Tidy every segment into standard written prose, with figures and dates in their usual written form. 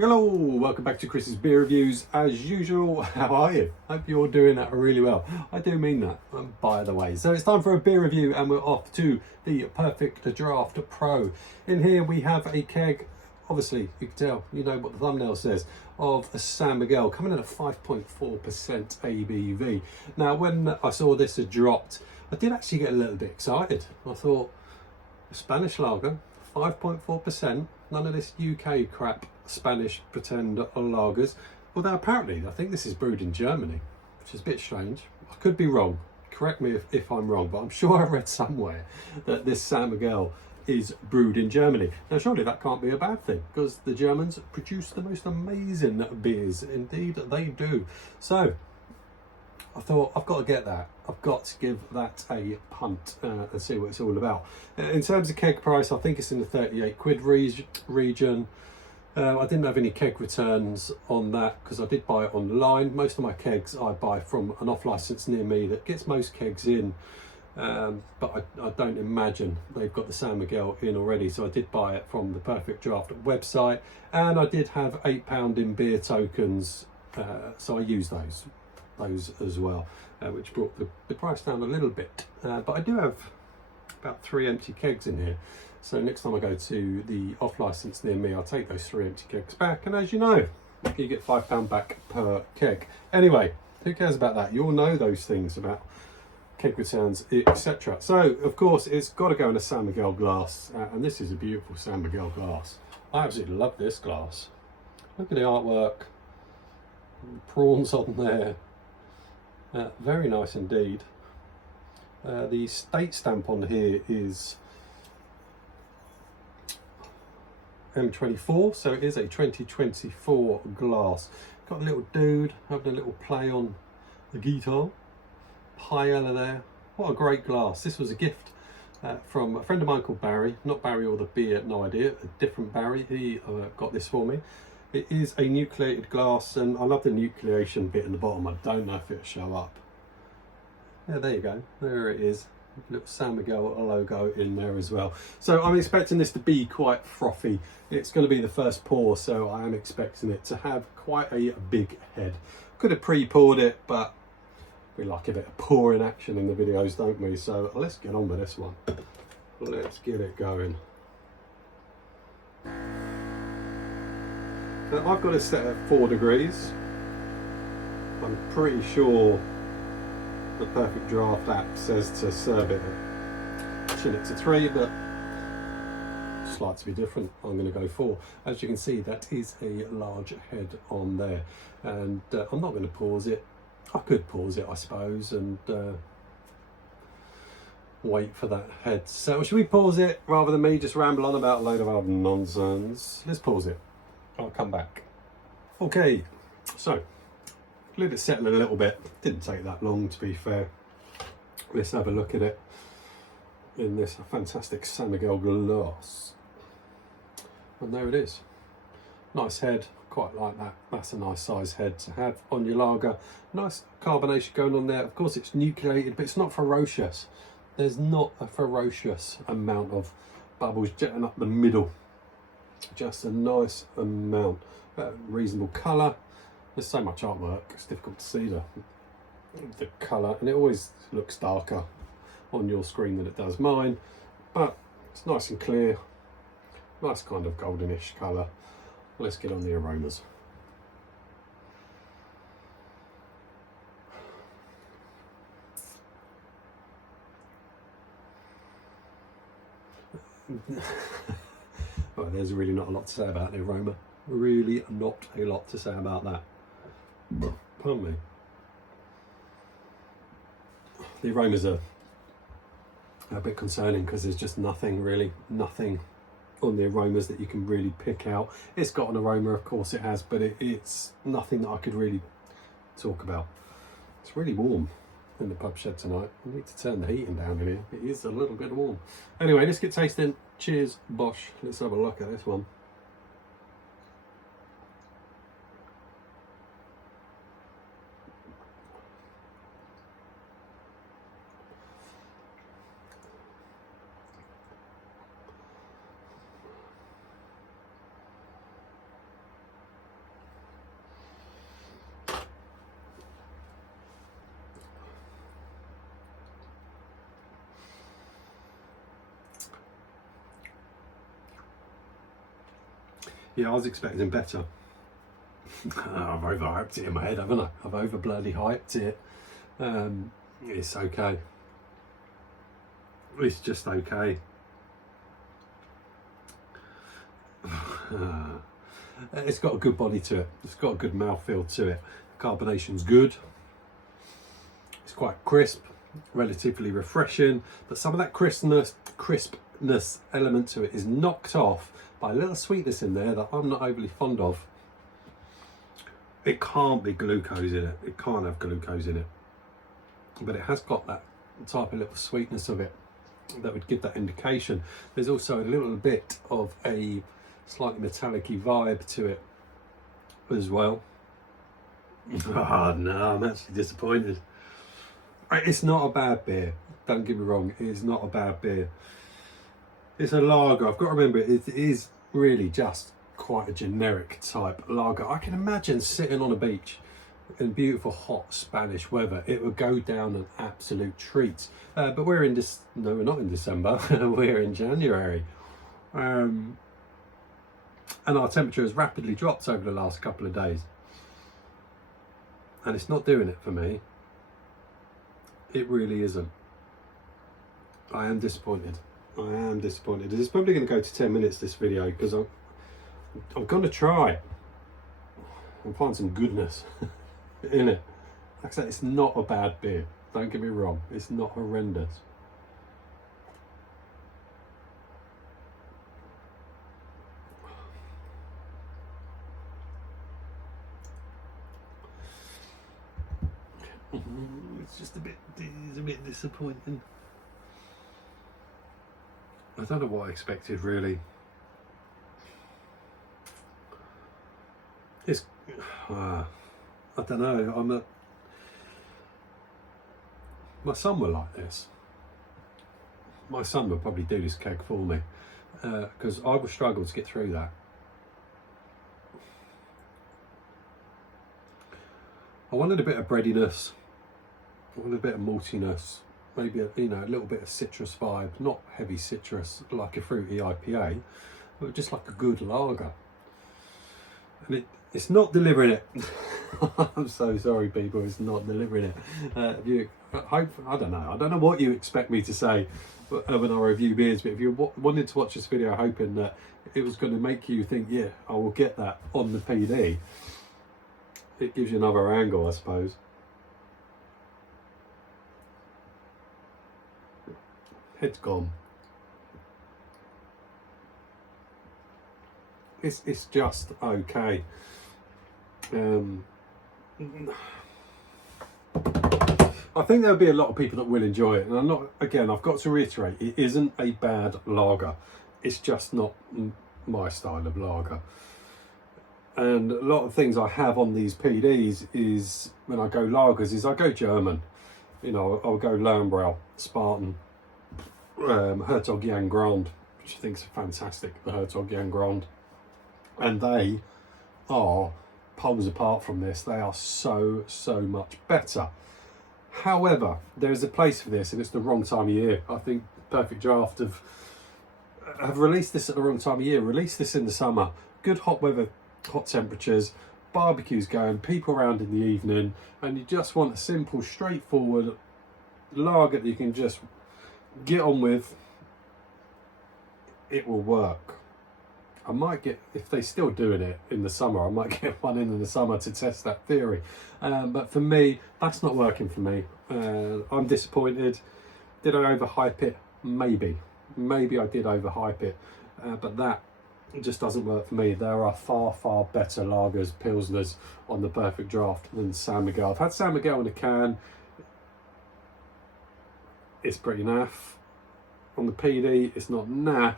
Hello, welcome back to Chris's Beer Reviews. As usual, how are you? Hope you're doing that really well. I do mean that, by the way. So it's time for a beer review and we're off to the Perfect Draft Pro. In here we have a keg, obviously you can tell, you know what the thumbnail says, of a San Miguel coming in at 5.4% ABV. Now when I saw this had dropped, I did actually get a little bit excited. I thought, a Spanish lager, 5.4%, none of this UK crap Spanish pretend lagers. Although apparently I think this is brewed in Germany, which is a bit strange. I could be wrong, correct me if I'm wrong, but I'm sure I read somewhere that this San Miguel is brewed in Germany. Now surely that can't be a bad thing, because the Germans produce the most amazing beers. Indeed they do. So I thought, I've got to get that. I've got to give that a punt and see what it's all about. In terms of keg price, I think it's in the 38 quid region. I didn't have any keg returns on that because I did buy it online. Most of my kegs I buy from an off-licence near me that gets most kegs in. But I don't imagine they've got the San Miguel in already. So I did buy it from the Perfect Draft website. And I did have £8 in beer tokens. So I used those as well, which brought the price down a little bit. But I do have about 3 empty kegs in here. So next time I go to the off license near me, I'll take those 3 empty kegs back. And as you know, you get £5 back per keg. Anyway, who cares about that? You all know those things about keg returns, etc. So of course, it's got to go in a San Miguel glass. And this is a beautiful San Miguel glass. I absolutely love this glass. Look at the artwork. Prawns on there. Very nice indeed. The state stamp on here is M24, so it is a 2024 glass. Got a little dude having a little play on the guitar. Paella there. What a great glass. This was a gift from a friend of mine called Barry. Not Barry or the beer, no idea. A different Barry. He got this for me. It is a nucleated glass, and I love the nucleation bit in the bottom. I don't know if it'll show up. Yeah, there you go. There it is. Little San Miguel logo in there as well. So I'm expecting this to be quite frothy. It's going to be the first pour, so I am expecting it to have quite a big head. Could have pre-poured it, but we like a bit of pouring action in the videos, don't we? So let's get on with this one. Let's get it going. Now, I've got it set at 4 degrees. I'm pretty sure the Perfect Draft app says to serve it at chill it to 3, but just like to be different, I'm going to go 4. As you can see, that is a large head on there, and I'm not going to pause it. I could pause it, I suppose, and wait for that head to settle. Should we pause it rather than me just ramble on about a load of other nonsense? Let's pause it. I'll come back. Okay, so let it settle a little bit. Didn't take that long, to be fair. Let's have a look at it in this fantastic San Miguel glass. And there it is. Nice head, quite like that. That's a nice size head to have on your lager. Nice carbonation going on there. Of course it's nucleated, but it's not ferocious. There's not a ferocious amount of bubbles jetting up the middle. Just a nice amount. Reasonable colour. There's so much artwork, it's difficult to see the colour, and it always looks darker on your screen than it does mine, but it's nice and clear, nice kind of goldenish colour. Let's get on the aromas. Well, there's really not a lot to say about the aroma. Really not a lot to say about that. Pardon me. The aromas are a bit concerning because there's just nothing on the aromas that you can really pick out. It's got an aroma, of course it has, but it's nothing that I could really talk about. It's really warm in the pub shed tonight. I need to turn the heating down in here. It is a little bit warm. Anyway, let's get tasting. Cheers, Bosh. Let's have a look at this one. Yeah, I was expecting better. I've overhyped it in my head, haven't I? I've over bloody hyped it. It's okay. It's just okay. It's got a good body to it. It's got a good mouthfeel to it. Carbonation's good. It's quite crisp, relatively refreshing, but some of that crispness element to it is knocked off by a little sweetness in there that I'm not overly fond of. It can't be glucose in it. It can't have glucose in it. But it has got that type of little sweetness of it that would give that indication. There's also a little bit of a slightly metallic-y vibe to it as well. Oh no, I'm actually disappointed. It's not a bad beer, don't get me wrong, it's not a bad beer. It's a lager. I've got to remember it is really just quite a generic type lager. I can imagine sitting on a beach in beautiful hot Spanish weather, it would go down an absolute treat. But we're in this, no, we're not in December, we're in January. And our temperature has rapidly dropped over the last couple of days. And it's not doing it for me. It really isn't. I am disappointed. I am disappointed. It's probably going to go to 10 minutes, this video, because I'm going to try and find some goodness in it. Like I said, it's not a bad beer. Don't get me wrong. It's not horrendous. It's just a bit disappointing. I don't know what I expected, really. It's I don't know. My son will like this. My son will probably do this keg for me, because I will struggle to get through that. I wanted a bit of breadiness. I wanted a bit of maltiness. Maybe a little bit of citrus vibe. Not heavy citrus like a fruity IPA, but just like a good lager. And it's not delivering it. I'm so sorry, people. It's not delivering it. I don't know. I don't know what you expect me to say when I review beers, but if you wanted to watch this video hoping that it was going to make you think, yeah, I will get that on the PD, it gives you another angle, I suppose. Head's gone. It's just okay. I think there'll be a lot of people that will enjoy it, and I've got to reiterate, it isn't a bad lager. It's just not my style of lager. And a lot of things I have on these PDs is, when I go lagers, is I go German. I'll go Lambrau, Spartan, Hertog Jan Grand, which I think is fantastic, the Hertog Jan Grand. And they are poles apart from this. They are so much better. However, there is a place for this, and it's the wrong time of year. I think Perfect Draft have released this at the wrong time of year. Release this in the summer. Good hot weather, hot temperatures, barbecues going, people around in the evening, and you just want a simple, straightforward lager that you can just get on with. It will work. I might get, if they're still doing it in the summer, I might get one in the summer to test that theory. But for me, that's not working for me. I'm disappointed. Did I overhype it? Maybe. Maybe I did overhype it. But that just doesn't work for me. There are far better lagers, pilsners on the Perfect Draft than San Miguel. I've had San Miguel in a can. It's pretty naff. On the PD, it's not naff.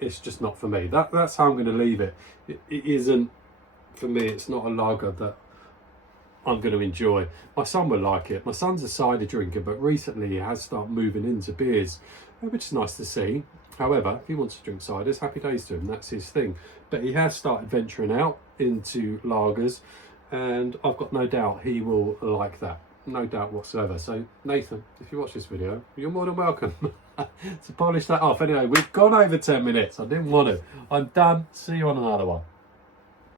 It's just not for me. That's how I'm going to leave it. It isn't for me. It's not a lager that I'm going to enjoy. My son will like it. My son's a cider drinker, but recently he has started moving into beers, which is nice to see. However, if he wants to drink ciders, happy days to him. That's his thing. But he has started venturing out into lagers, and I've got no doubt he will like that. No doubt whatsoever. So Nathan, if you watch this video, you're more than welcome to polish that off. Anyway, we've gone over 10 minutes. I didn't want to. I'm done. See you on another one.